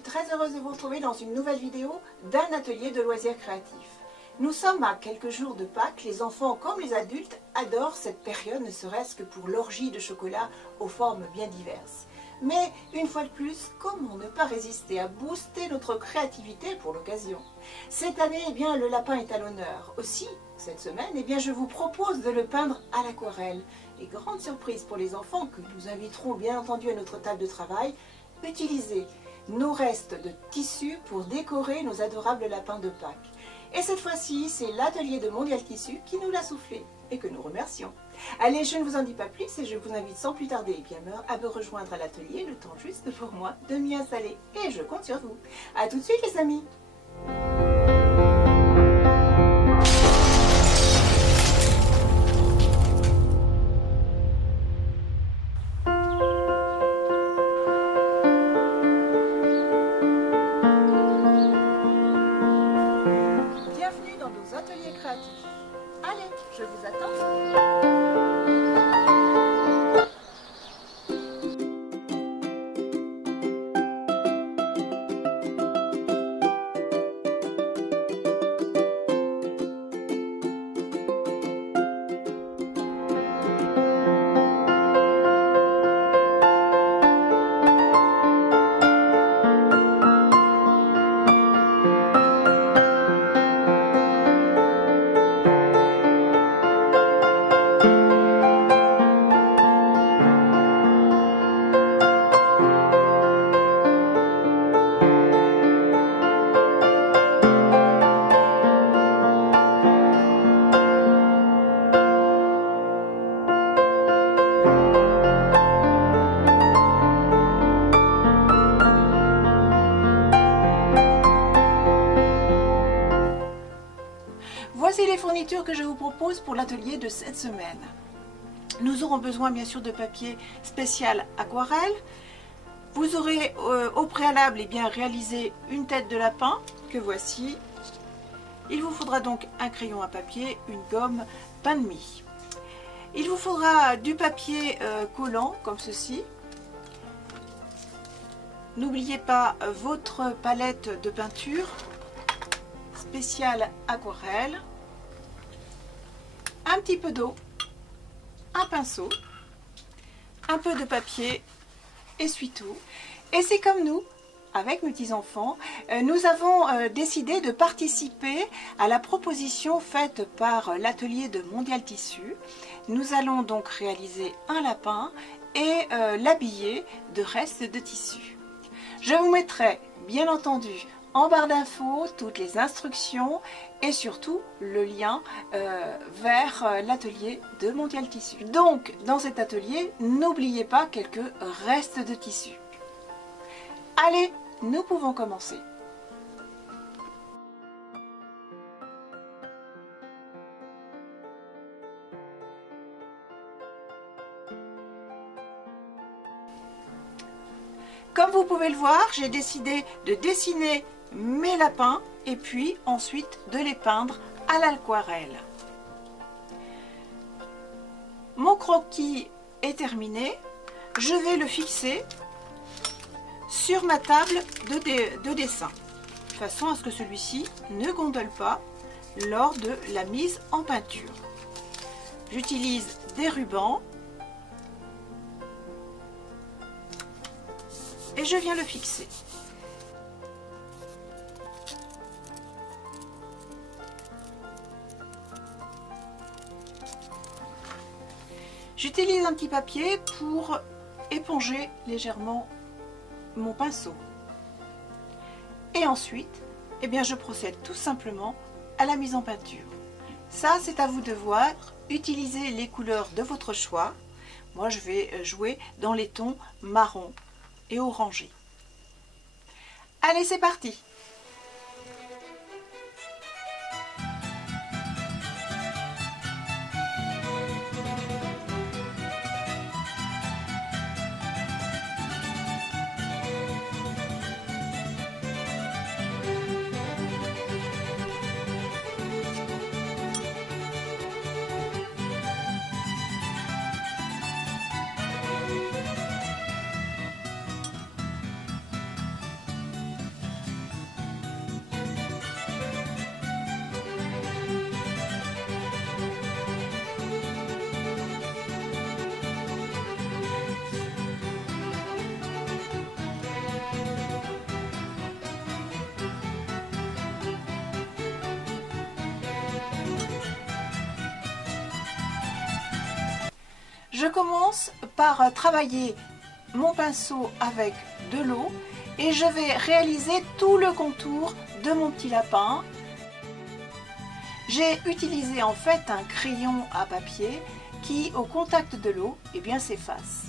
suis très heureuse de vous retrouver dans une nouvelle vidéo d'un atelier de loisirs créatifs. Nous sommes à quelques jours de Pâques, les enfants comme les adultes adorent cette période, ne serait-ce que pour l'orgie de chocolat aux formes bien diverses. Mais une fois de plus, comment ne pas résister à booster notre créativité pour l'occasion? Cette année, eh bien, le lapin est à l'honneur. Aussi, cette semaine, eh bien, je vous propose de le peindre à l'aquarelle. Et grande surprise pour les enfants que nous inviterons bien entendu à notre table de travail, utiliser nos restes de tissu pour décorer nos adorables lapins de Pâques. Et cette fois-ci, c'est l'atelier de Mondial Tissu qui nous l'a soufflé et que nous remercions. Allez, je ne vous en dis pas plus et je vous invite sans plus tarder et bien à me rejoindre à l'atelier, le temps juste pour moi de m'y installer. Et je compte sur vous. A tout de suite les amis. Bienvenue dans nos ateliers créatifs. Allez, je vous attends. Voici les fournitures que je vous propose pour l'atelier de cette semaine. Nous aurons besoin bien sûr de papier spécial aquarelle. Vous aurez au préalable réalisé une tête de lapin que voici. Il vous faudra donc un crayon à papier, une gomme, pain de mie. Il vous faudra du papier collant comme ceci. N'oubliez pas votre palette de peinture spéciale aquarelle, un petit peu d'eau, un pinceau, un peu de papier, essuie-tout. Et c'est comme nous, avec mes petits-enfants, nous avons décidé de participer à la proposition faite par l'atelier de Mondial Tissu. Nous allons donc réaliser un lapin et l'habiller de restes de tissu. Je vous mettrai bien entendu en barre d'infos toutes les instructions et surtout le lien vers l'atelier de Mondial Tissu. Donc dans cet atelier, n'oubliez pas quelques restes de tissu. Allez, nous pouvons commencer. Comme vous pouvez le voir, j'ai décidé de dessiner mes lapins et puis ensuite de les peindre à l'aquarelle. Mon croquis est terminé. Je vais le fixer sur ma table de dessin, de façon à ce que celui-ci ne gondole pas lors de la mise en peinture. J'utilise des rubans et je viens le fixer. J'utilise un petit papier pour éponger légèrement mon pinceau. Et ensuite, je procède tout simplement à la mise en peinture. Ça, c'est à vous de voir. Utilisez les couleurs de votre choix. Moi, je vais jouer dans les tons marron et orangé. Allez, c'est parti! Je commence par travailler mon pinceau avec de l'eau et je vais réaliser tout le contour de mon petit lapin. J'ai utilisé en fait un crayon à papier qui, au contact de l'eau, eh bien s'efface.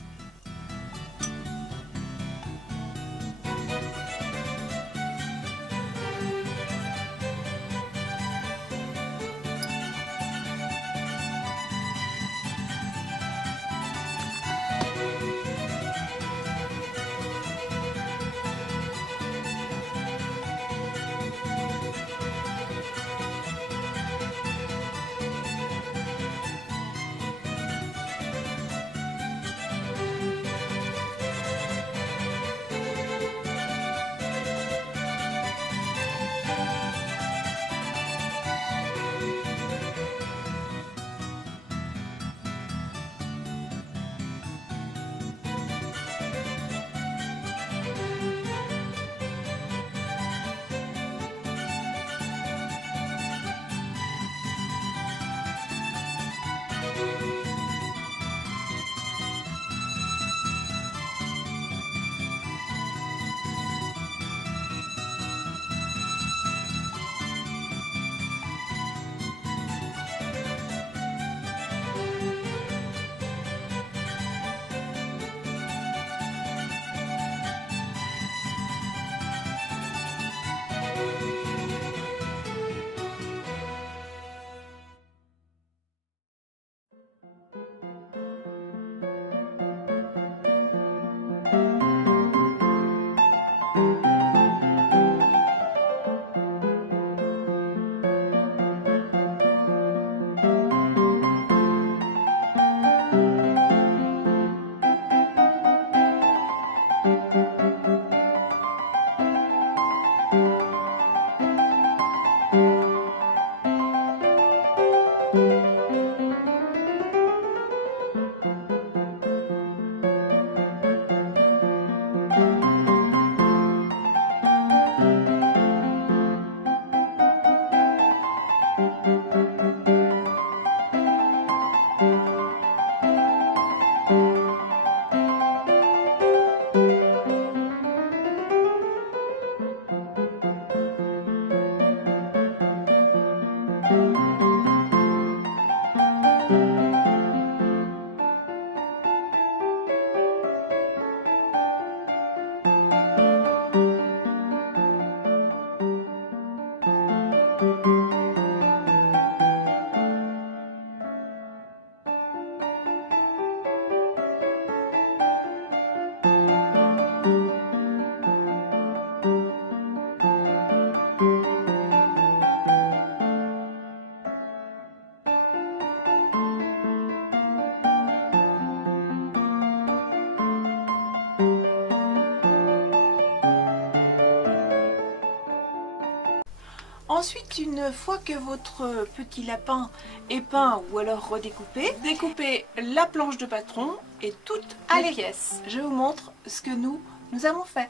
Ensuite, une fois que votre petit lapin est peint ou alors redécoupé, découpez la planche de patron et toutes les pièces. Je vous montre ce que nous avons fait.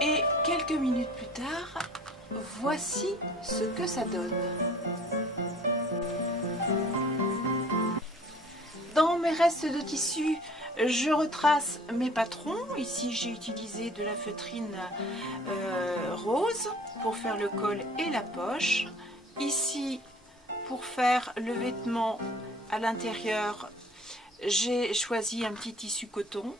Et quelques minutes plus tard, voici ce que ça donne. Dans mes restes de tissu, je retrace mes patrons. Ici, j'ai utilisé de la feutrine rose pour faire le col et la poche. Ici, pour faire le vêtement à l'intérieur, j'ai choisi un petit tissu coton.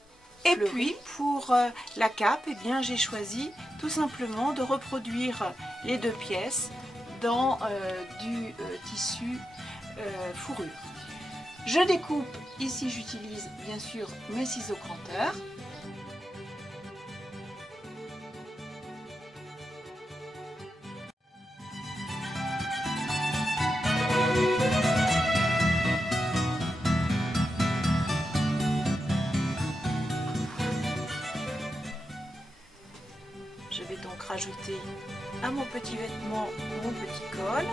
Et puis, pour la cape, eh bien, j'ai choisi tout simplement de reproduire les deux pièces dans du tissu fourrure. Je découpe, ici j'utilise bien sûr mes ciseaux cranteurs. Je vais donc rajouter à mon petit vêtement mon petit col,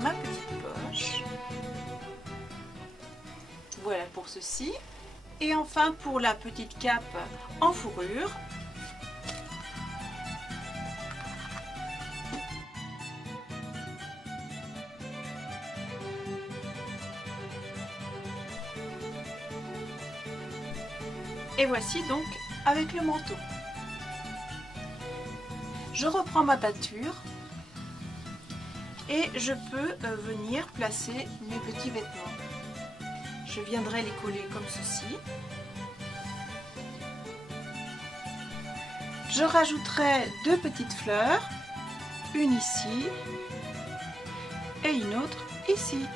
ma petite poche. Voilà pour ceci. Et enfin pour la petite cape en fourrure. Et voici donc avec le manteau. Je reprends ma peinture et je peux venir placer mes petits vêtements. Je viendrai les coller comme ceci. Je rajouterai 2 petites fleurs, une ici et une autre ici.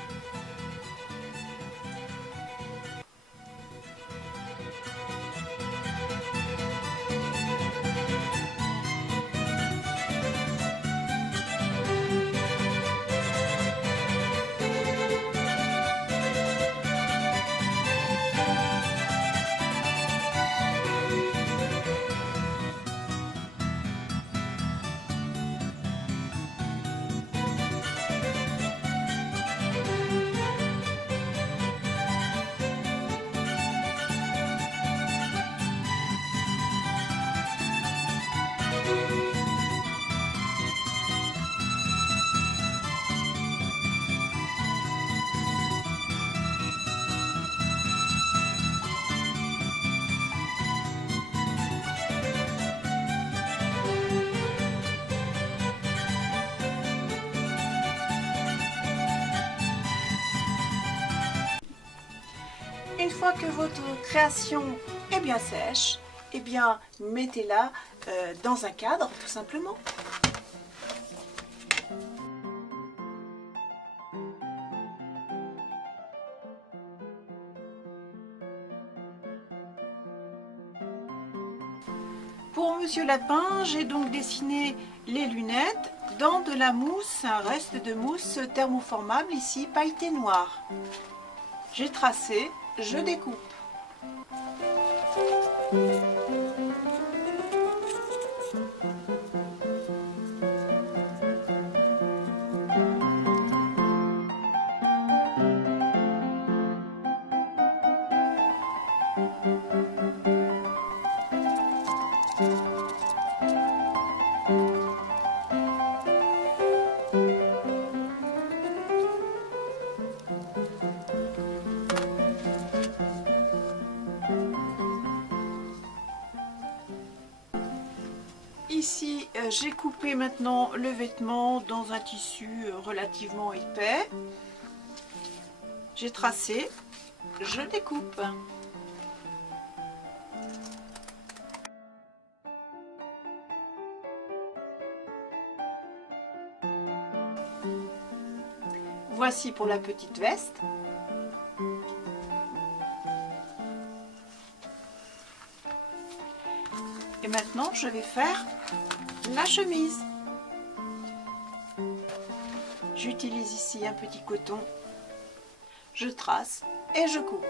Une fois que votre création est bien sèche, eh bien mettez-la dans un cadre tout simplement. Pour Monsieur Lapin, j'ai donc dessiné les lunettes dans de la mousse, un reste de mousse thermoformable ici, pailleté noire. J'ai tracé, je découpe. Ici, j'ai coupé maintenant le vêtement dans un tissu relativement épais. J'ai tracé, je découpe. Voici pour la petite veste. Et maintenant, je vais faire la chemise. J'utilise ici un petit coton. Je trace et je coupe.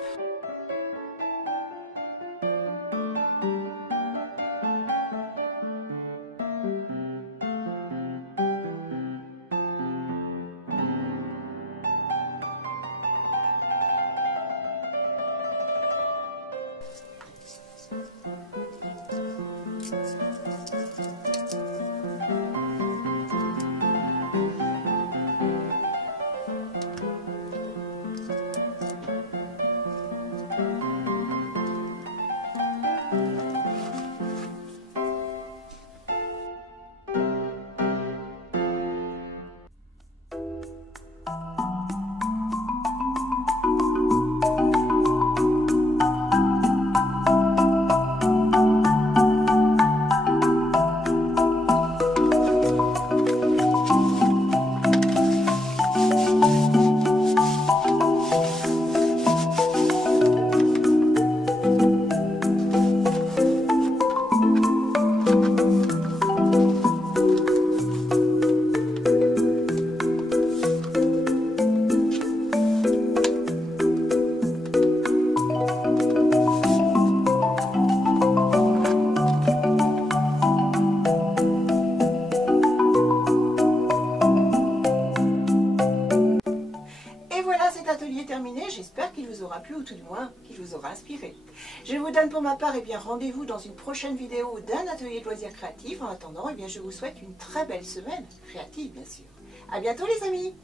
Terminé, j'espère qu'il vous aura plu ou tout du moins qu'il vous aura inspiré. Je vous donne pour ma part rendez-vous dans une prochaine vidéo d'un atelier de loisirs créatifs. En attendant, je vous souhaite une très belle semaine créative bien sûr. À bientôt les amis.